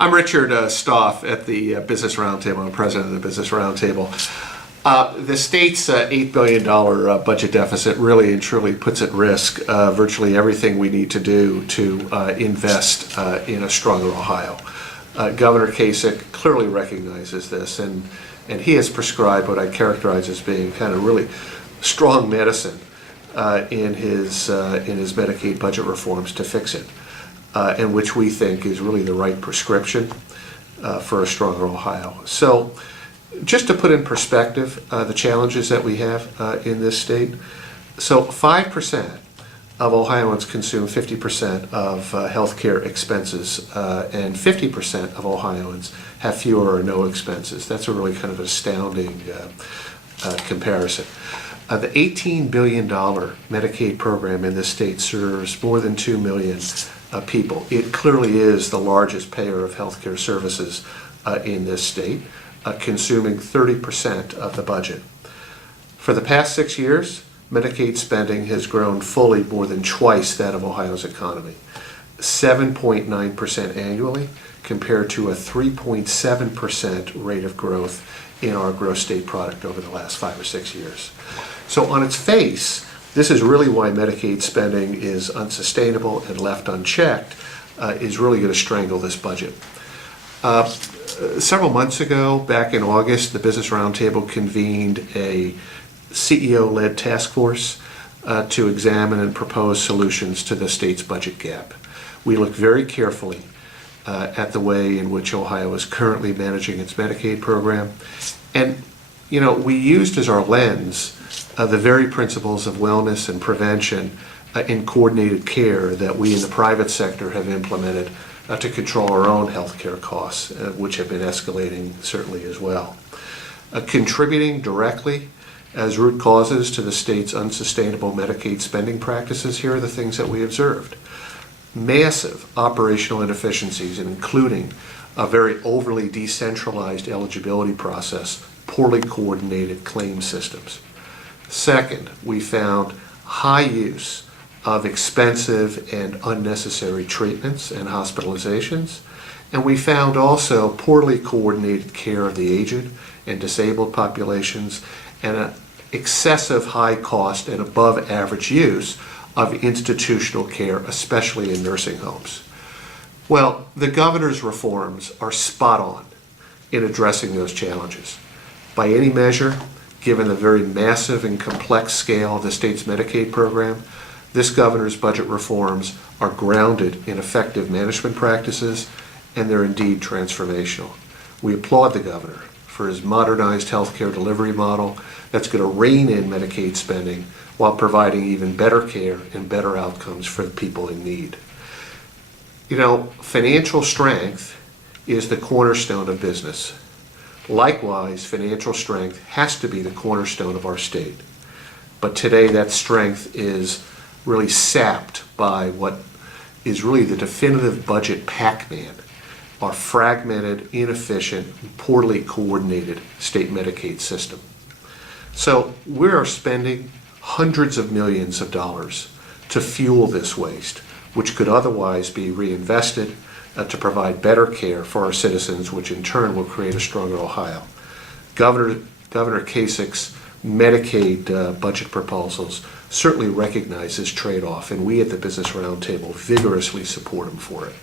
I'm Richard Stoff at the Business Roundtable. I'm president of the Business Roundtable. The state's $8 billion budget deficit really and truly puts at risk virtually everything we need to do to invest in a stronger Ohio. Governor Kasich clearly recognizes this, and he has prescribed what I characterize as being kind of really strong medicine in his Medicaid budget reforms to fix it. And which we think is really the right prescription for a stronger Ohio. So just to put in perspective the challenges that we have in this state, so 5% of Ohioans consume 50% of healthcare expenses, and 50% of Ohioans have fewer or no expenses. That's a really kind of astounding comparison. The $18 billion Medicaid program in this state serves more than 2 million people. It clearly is the largest payer of healthcare services in this state, consuming 30% of the budget. For the past 6 years, Medicaid spending has grown fully more than twice that of Ohio's economy, 7.9% annually compared to a 3.7% rate of growth in our gross state product over the last 5 or 6 years. So on its face, this is really why Medicaid spending is unsustainable and left unchecked, is really going to strangle this budget. Several months ago, back in August, the Business Roundtable convened a CEO-led task force to examine and propose solutions to the state's budget gap. We looked very carefully at the way in which Ohio is currently managing its Medicaid program. And, you know, we used as our lens the very principles of wellness and prevention in coordinated care that we in the private sector have implemented to control our own health care costs, which have been escalating certainly as well. Contributing directly as root causes to the state's unsustainable Medicaid spending practices, here are the things that we observed. Massive operational inefficiencies, including a very overly decentralized eligibility process, poorly coordinated claim systems. Second, we found high use of expensive and unnecessary treatments and hospitalizations. And we found also poorly coordinated care of the aged and disabled populations, and an excessive high cost and above average use of institutional care, especially in nursing homes. Well, the governor's reforms are spot on in addressing those challenges. By any measure, given the very massive and complex scale of the state's Medicaid program, this governor's budget reforms are grounded in effective management practices, and they're indeed transformational. We applaud the governor for his modernized healthcare delivery model that's going to rein in Medicaid spending while providing even better care and better outcomes for the people in need. You know, financial strength is the cornerstone of business. Likewise, financial strength has to be the cornerstone of our state. But today that strength is really sapped by what is really the definitive budget Pac-Man, our fragmented, inefficient, poorly coordinated state Medicaid system. So we are spending hundreds of millions of dollars to fuel this waste, which could otherwise be reinvested to provide better care for our citizens, which in turn will create a stronger Ohio. Governor Kasich's Medicaid budget proposals certainly recognize this trade-off, and we at the Business Roundtable vigorously support him for it.